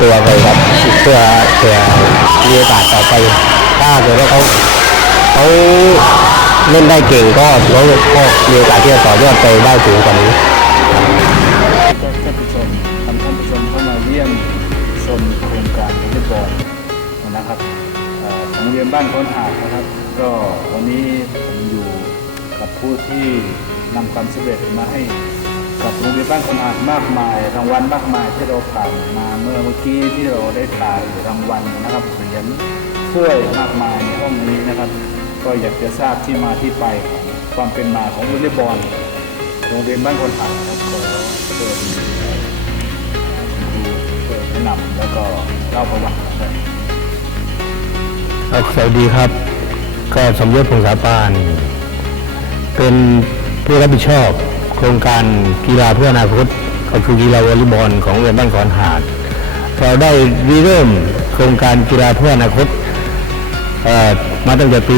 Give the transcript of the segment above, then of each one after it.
ตัวไปครับเพื่อเพื่อมีโอกาสต่อไป ถ้าเกิดว่าเขาเขาเล่นได้เก่งก็เขาก็มีโอกาสที่จะต่อยอดไปได้ถึงกว่านี้ท่านผู้ชมทำท่านผู้ชมเข้ามาเยี่ยมชมโครงการวอลเลย์บอลนะครับของเรียนบ้านโคนหาดนะครับ ก็วันนี้ผมอยู่กับผู้ที่นำความสำเร็จมาให้ กับโรงเรียนบ้านคนหาดมากมาย รางวัลมากมายที่เราผ่านมาเมื่อเมื่อกี้ที่เราได้ถ่ายรางวัลนะครับเหรียญถ้วยมากมายในห้องนี้นะครับ ก็อยากจะทราบที่มาที่ไปของความเป็นมาของวอลเลย์บอลโรงเรียนบ้านคนหันครับขอเชิญครูเปิดแนะนำแล้วก็เล่าประวัติครับครับสวัสดีครับ ก็สมยศพงษาปาน เป็นผู้รับผิดชอบ โครงการกีฬาเพื่ออนาคตก็คือกีฬาวอลเลย์บอลของเรียนบ้านขอนหาด เราได้ริเริ่มโครงการกีฬาเพื่ออนาคตมาตั้งแต่ปี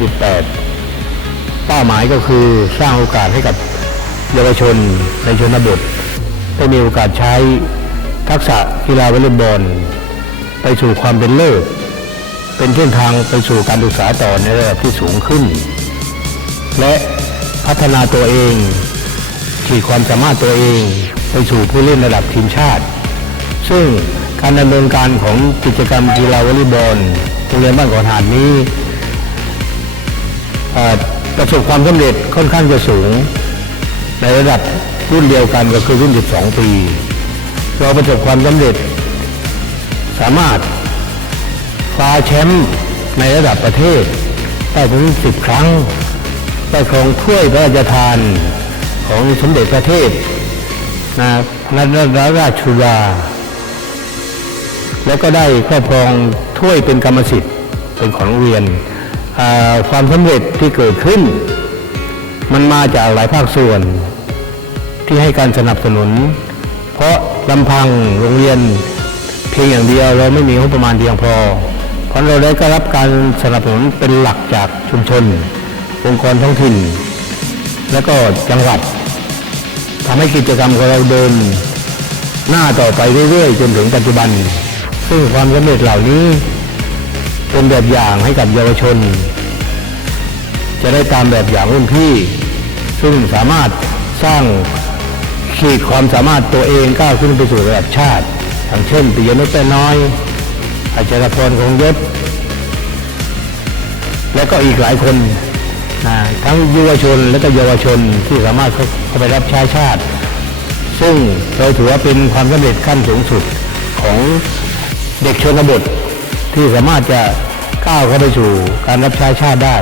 2538 เป้าหมายก็คือสร้างโอกาสให้กับเยาวชนในชนบทได้มีโอกาสใช้ทักษะกีฬาวอลเลย์บอล ไปสู่ความเป็นเลิศเป็นเส้นทางไปสู่การศึกษาต่อในระดับที่สูงขึ้น และพัฒนาตัวเอง ขีดความสามารถตัวเอง ไปสู่ผู้เล่นระดับทีมชาติ ซึ่งการดำเนินการของกิจกรรมกีฬาวอลเลย์บอลโรงเรียนบ้านขอนหาดนี้ประสบความสำเร็จค่อนข้างจะสูง ในระดับรุ่นเดียวกันก็คือรุ่น 12 ปี เราประสบความสำเร็จ สามารถคว้าแชมป์ในระดับประเทศ ได้ถึงสิบครั้งได้ครองถ้วยพระราชทาน ของสมเด็จพระเทพนะนันทราชชุดาแล้วก็ได้ครอบครองถ้วยเป็นกรรมสิทธิ์เป็นของโรงเรียน ความสำเร็จที่เกิดขึ้น มันมาจากหลายภาคส่วน ที่ให้การสนับสนุน เพราะลำพังโรงเรียนเพียงอย่างเดียวเราไม่มีงบประมาณเพียงพอ เพราะเราได้ก็รับการสนับสนุนเป็นหลักจากชุมชน องค์กรท้องถิ่น และก็จังหวัด ทำให้กิจกรรมของเราเดิน หน้าต่อไปเรื่อยๆ จนถึงปัจจุบัน ซึ่งความสำเร็จเหล่านี้เป็นแบบอย่างให้กับเยาวชน จะได้ตามแบบอย่างรุ่นพี่ ซึ่งสามารถสร้างขีดความสามารถตัวเองก้าวขึ้นไปสู่ระดับชาติอย่างเช่นปิยนุชแป้นน้อยอาจารย์พรคงยศและก็อีกหลายคน นะทั้งยุวชนและก็เยาวชนที่สามารถเข้าไปรับใช้ชาติ ซึ่งเราถือว่าเป็นความสำเร็จขั้นสูงสุดของเด็กชนบทที่สามารถจะก้าวเข้าไปสู่การรับใช้ชาติได้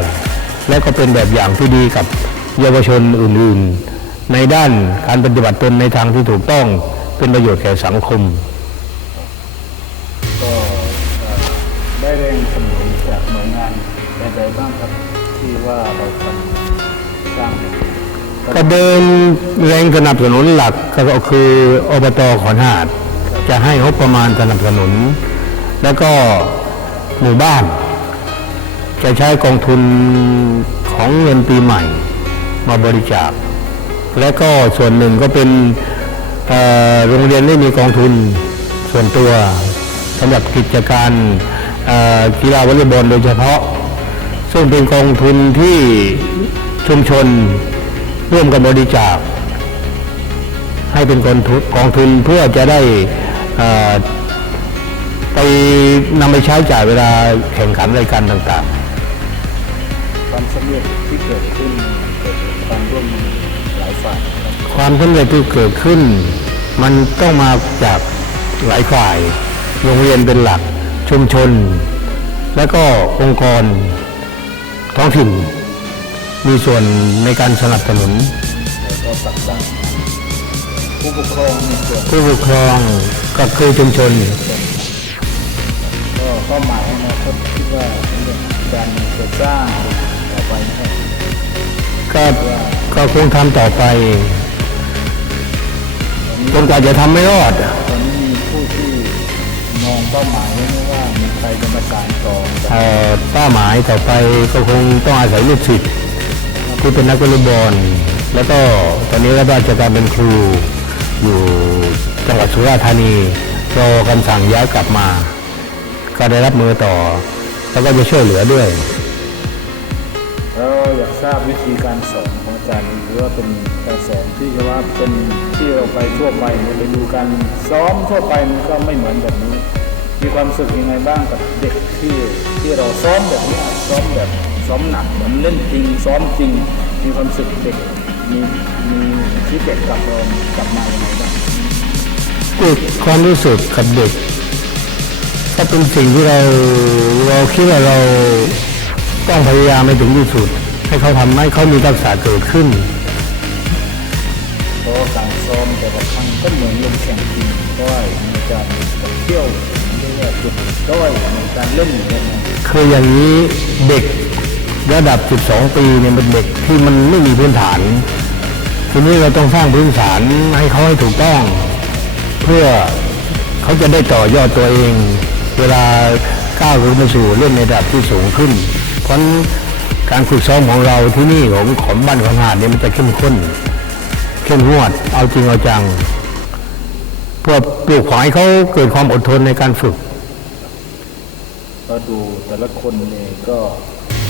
และก็เป็นแบบอย่างที่ดีกับเยาวชนอื่นๆ ในด้านการปฏิบัติตนในทางที่ถูกต้องเป็นประโยชน์แก่สังคม ก็ได้แรงสนับสนุนจากหน่วยงานใดๆบ้างครับ ที่ว่าเราทำสร้างก็เดินแรงสนับสนุนหลักก็คืออบตขอนหาด จะให้งบประมาณสนับสนุน แล้วก็หมู่บ้าน จะใช้กองทุนของเงินปีใหม่มาบริจาค และก็ส่วนหนึ่งก็เป็นโรงเรียนได้มีกองทุนส่วนตัวสำหรับกิจการกีฬาวอลเลย์บอลโดยเฉพาะ ซึ่งเป็นกองทุนที่ชุมชนร่วมกันบริจาค ให้เป็นกองทุนกองทุนเพื่อจะได้เอ่อไปนำไปใช้จ่ายเวลาแข่งขันรายการต่างความสำเร็จที่เกิดขึ้นเกิดจากความร่วมมือหลายฝ่ายครับๆความสำเร็จที่เกิดขึ้น มันต้องมาจากหลายฝ่าย โรงเรียนเป็นหลักชุมชน และก็องค์กร ท้องถิ่น มีส่วนในการสนับสนุนแล้วก็ตักดันผู้ปกครองมีส่วนผู้ปกครองก็คือชุมชน ก็เป้าหมายในอนาคตคิดว่าเป็นการจะสร้างต่อไปนะครับก็ก็คงทำต่อไปจนกว่าจะทำไม่รอด ตอนนี้มีผู้ที่มองเป้าหมายไว้ ไหมว่ามีใครจะมาสานต่อเอ่อเป้าหมายต่อไปก็คงต้องอาศัยลูกศิษย์ที่เป็นนักวอลเลย์บอลแล้วก็ตอนนี้รับราชการเป็นครู อยู่จังหวัดสุราษฎร์ธานีรอคำสั่งย้ายกลับมา ก็ได้รับมือต่อ แล้วก็จะช่วยเหลือด้วยแล้วอยากทราบวิธีการสอนของอาจารย์หรือว่าเป็นการสอนที่จะว่าเป็นที่เราไปทั่วไปเนี่ยไปดูการซ้อมทั่วไปมันก็ไม่เหมือนแบบนี้ มีความรู้สึกยังไงบ้างกับเด็กที่ที่เราซ้อมแบบนี้ซ้อมแบบซ้อมหนักเหมือนเล่นจริงซ้อมจริง มีความรู้สึกเด็กมีมีที่เด็กกลับเรากลับมายังไงบ้างพูดความรู้สึกกับเด็กก็เป็นสิ่งที่เราเราคิดว่าเราต้องพยายามให้ถึงที่สุด ให้เขาทำให้เขามีทักษะเกิดขึ้นเพราะว่าการซ้อมแต่ละครั้งก็เหมือนลงแข่งจริงด้วยในการเที่ยว เรียกว่าจุดด้อยในการเล่นอย่างเงี้ยคืออย่างนี้เด็กระดับ 12 ปีเนี่ยเป็นเด็กที่มันไม่มีพื้นฐาน ทีนี้เราต้องสร้างพื้นฐานให้เขาให้ถูกต้อง เพื่อเขาจะได้ต่อยอดตัวเอง เวลาก้าวขึ้นไปสู่เล่นในระดับที่สูงขึ้น เพราะการฝึกซ้อมของเราที่นี่ของของบ้านของหาดเนี่ยมันจะเข้มข้น เข้มงวด เอาจริงเอาจังเพื่อปลูกฝังให้เขาเกิดความอดทนในการฝึก ก็ดูแต่ละคนเนี่ยก็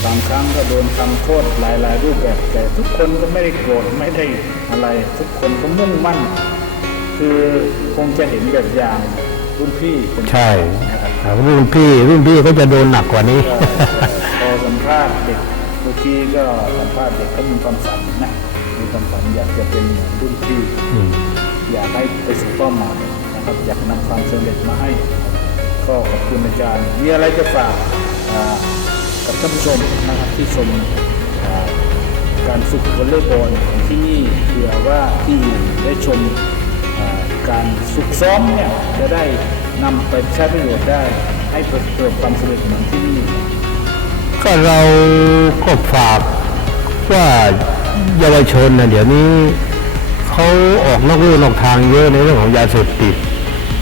บางครั้งก็โดนทำโทษหลาย ๆ รูปแบบแต่ทุกคนก็ไม่ได้โกรธไม่ได้อะไร ทุกคนก็มุ่งมั่น คือคงจะเห็นแบบอย่างรุ่นพี่คนใช่นะครับครับรุ่นพี่รุ่นพี่เขาจะโดนหนักกว่านี้ก็พอสัมภาษณ์เด็กเมื่อกี้ก็สัมภาษณ์เด็กก็มีความฝันนะมีความฝันอยากจะเป็นเหมือนรุ่นพี่อืมอยากให้ไปสู่เป้าหมายนะครับอยากนำความสำเร็จมาให้นะครับ ก็ขอบคุณอาจารย์ มีอะไรจะฝากกับท่านผู้ชมนะครับที่ชมการฝึกวอลเลย์บอลของที่นี่เผื่อว่าที่อยู่ได้ชมการฝึกซ้อมเนี่ยจะได้นำไปใช้ประโยชน์ได้ให้ประสบความสำเร็จเหมือนที่นี่ก็เราก็ฝากว่าเยาวชนนะเดี๋ยวนี้เขาออกนอกลู่นอกทางเยอะในเรื่องของยาเสพติด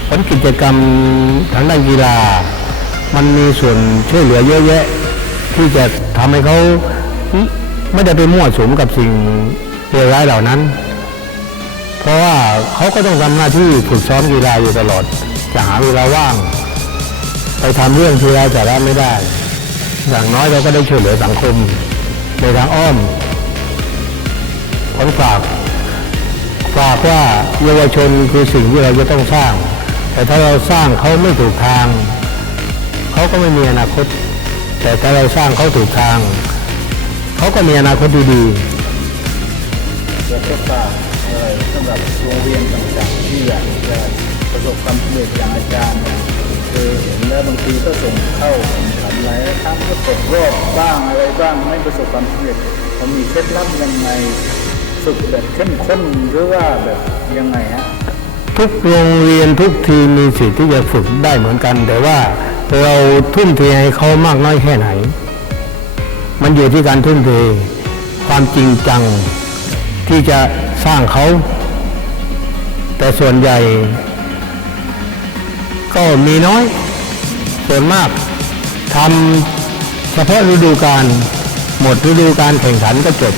ผลกิจกรรมทางด้านกีฬา มันมีส่วนช่วยเหลือเยอะแยะ ที่จะทำให้เขาไม่ได้ไปมั่วสุมกับสิ่งเลวร้ายเหล่านั้น เพราะว่าเขาก็ต้องทำหน้าที่ฝึกซ้อมกีฬาอยู่ตลอด จะหาเวลาว่าง ไปทำเรื่องที่ไร้สาระไม่ได้ อย่างน้อยเราก็ได้ช่วยเหลือสังคมในทางอ้อมผมฝากฝากว่าเยาวชนคือสิ่งที่เราจะต้องสร้าง แต่ถ้าเราสร้างเขาไม่ถูกทาง เขาก็ไม่มีอนาคต แต่ถ้าเราสร้างเขาถูกทาง เขาก็มีอนาคตดีอยากจะฝากอะไรสำหรับโรงเรียนต่างๆที่อยากจะประสบความสำเร็จอย่างอาจารย์เคยคือเห็นแล้วบางทีก็ส่งเข้าอันหลายครั้งก็ตกรอบบ้างอะไรบ้างไม่ประสบความสำเร็จเขามีเคล็ดลับยังไงฝึกแบบเข้มข้นหรือว่าแบบยังไงฮะ ทุกโรงเรียนทุกทีมมีสิทธิ์ที่จะฝึกได้เหมือนกัน แต่ว่าเราทุ่มเทให้เขามากน้อยแค่ไหน มันอยู่ที่การทุ่มเทความจริงจังที่จะสร้างเขา แต่ส่วนใหญ่ ก็มีน้อย ส่วนมากทำเฉพาะฤดูกาลหมดฤดูกาลแข่งขันก็จบ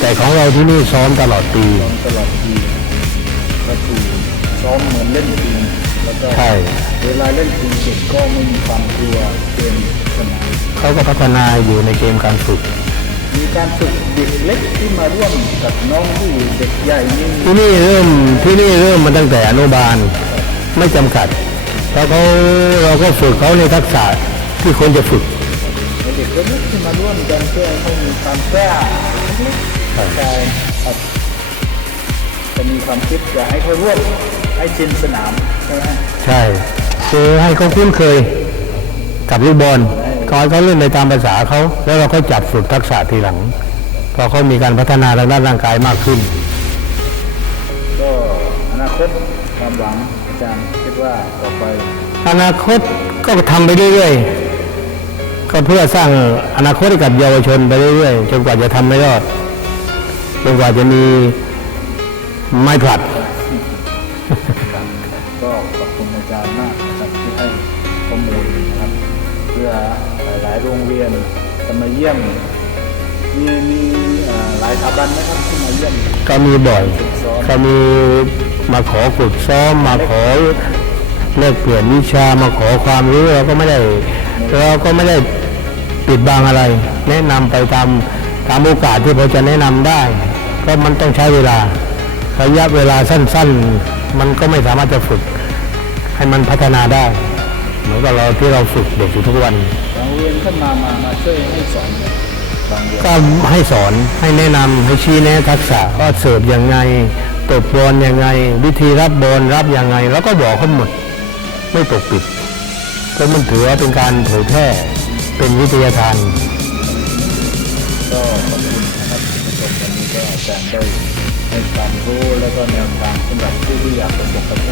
แต่ของเราที่นี่ซ้อมตลอดปีตลอดทีก็คือ ซ้อมเหมือนเล่นจริงแล้วก็ใช่เวลาเล่นจริงเด็กก็ไม่มีความกลัวเกมสนามเขาก็พัฒนาอยู่ในเกมการฝึก มีการฝึกเด็กเล็กที่มาร่วมกับน้องที่เด็กใหญ่นี่ที่นี่เริ่มที่นี่เริ่มมาตั้งแต่อนุบาลไม่จำกัดแล้วเขาเราก็ฝึกเขาในทักษะที่ควรจะฝึกเด็กเล็กที่มาร่วมกันเพื่อให้เขามีความกล้าเล็กๆเข้าใจครับจะมีความคิดอยากให้เขาร่วม ให้ชินสนาม ใช่ไหมใช่คือให้เขาคุ้นเคยกับลูกบอลก่อนเขาเล่นในตามภาษาเขา แล้วเราก็จับฝึกทักษะทีหลัง พอเขามีการพัฒนาทางด้านร่างกายมากขึ้น ก็อนาคตความหวังอาจารย์คิดว่าต่อไป อนาคตก็ทำไปเรื่อยๆก็เพื่อสร้างอนาคตให้กับเยาวชนไปเรื่อยๆจนกว่าจะทำไม่รอดจนกว่าจะมีไม้ผลัดก็ข อบคุณอาจารย์มากนะครับที่ให้ข้อมูลนะครับ เพื่อหลายๆโรงเรียนจะมาเยี่ยม มีมีเอ่อหลายสถาบันนะครับที่มาเยี่ยมก็มีบ่อยฝึกซ้อมก็มีมาขอฝึกซ้อมมาขอแลกเปลี่ยนวิชามาขอความรู้เราก็ไม่ได้เราก็ไม่ได้ปิดบังอะไร แนะนำไปตามตามโอกาสที่พอจะแนะนำได้ ก็มันต้องใช้เวลาระยะเวลาสั้น ๆ มันก็ไม่สามารถจะฝึก ให้มันพัฒนาได้ เหมือนกับเราที่เราฝึกเด็กอยู่ทุกวันบางโรงเรียนท่านมามามาช่วยให้สอนบางเรียนก็ให้สอนให้แนะนำให้ชี้แนะทักษะว่าเสิร์ฟยังไงตบบอลยังไง วิธีรับบอลรับยังไง แล้วก็บอกเขาหมด ไม่ปกปิดก็มันถือว่าเป็นการเผยแพร่เป็นวิทยาทานก็ขอบคุณนะครับที่มาชมวันนี้ก็อาจารย์ได้ให้ความรู้แล้วก็แนวทางสำหรับผู้ที่อยากประสบความ